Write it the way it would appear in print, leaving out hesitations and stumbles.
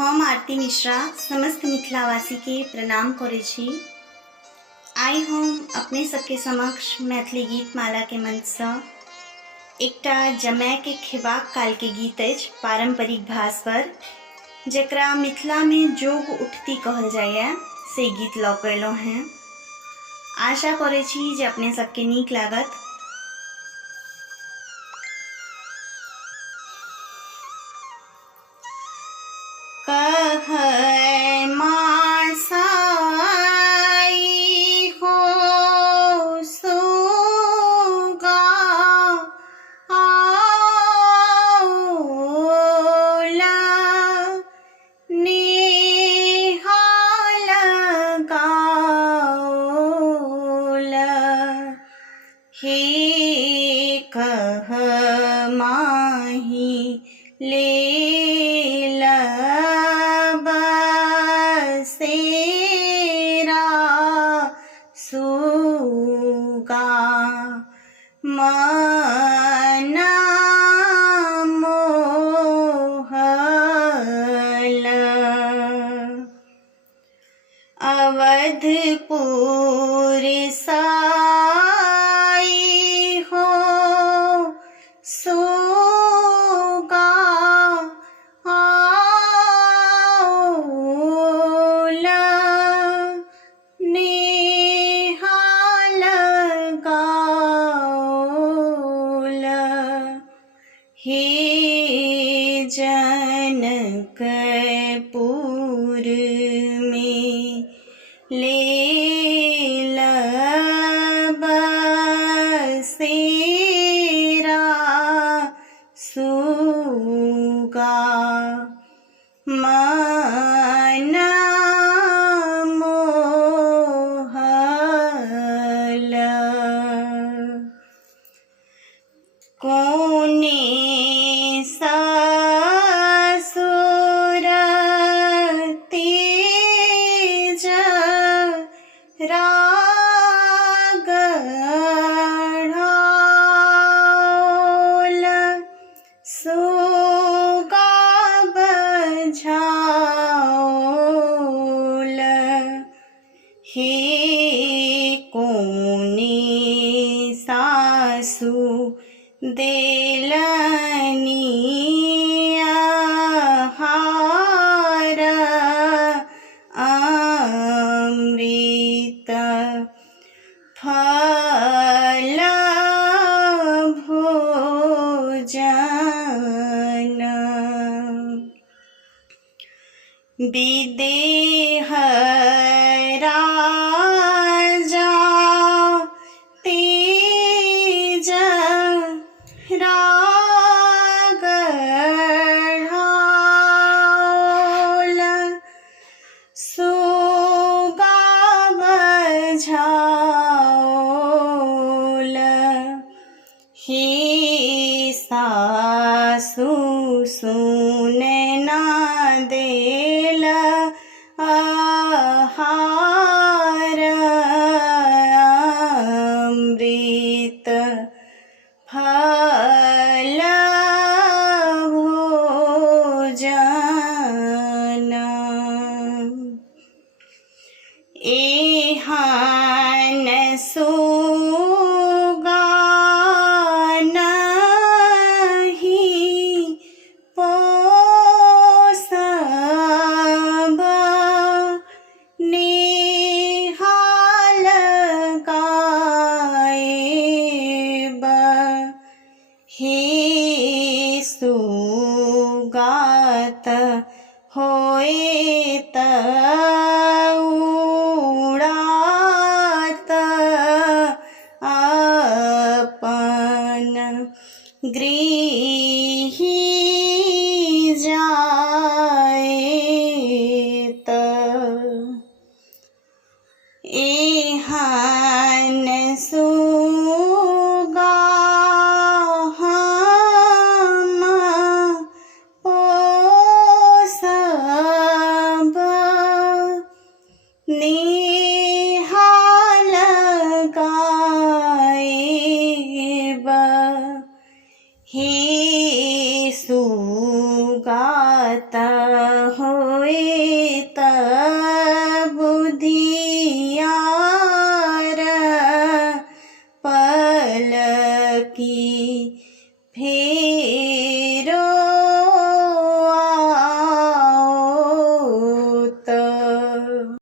हम आरती मिश्रा समस्त मिथिलावासी के प्रणाम करै छी। आइ हम अपने सबके समक्ष मैथिली गीत माला के मंच से एकटा जमाय के खेबाक काल के गीत अछि पारंपरिक भाष पर, जकरा मिथिला में जोग उठती कहल जाइए, से गीत लऽ कऽ एलहुँ हैं। आशा करै छी जे अपने सबके नीक लागत। कहै मासाई हो सुगा आउला नेहाल गाउला हे कह माही लेला बसेरा सुगा मना मोहल अवधपुर साई हो सुगा आउला नेहाल गाउला हे जनकपुर में लेला बसेरा सुगा मना मोहल कोने ससुर तेज रागढ़ौल सुगा बझौल हे कोने सासु देलनी आहार अमृत फल भोजन विदेह राजा तेज रागढ़ौल सुगा बझौल हे सासु सुनना देल आहार अमृत फल भोजन एहन सुगा नहीं पोसब नेहाल गाएब हे सुगात होएत उड़ात अपन गृही जाएत एहन सुगा हम पोसब नेहाल गाएब हे सुगात हो त बुधियार पलकी फेरो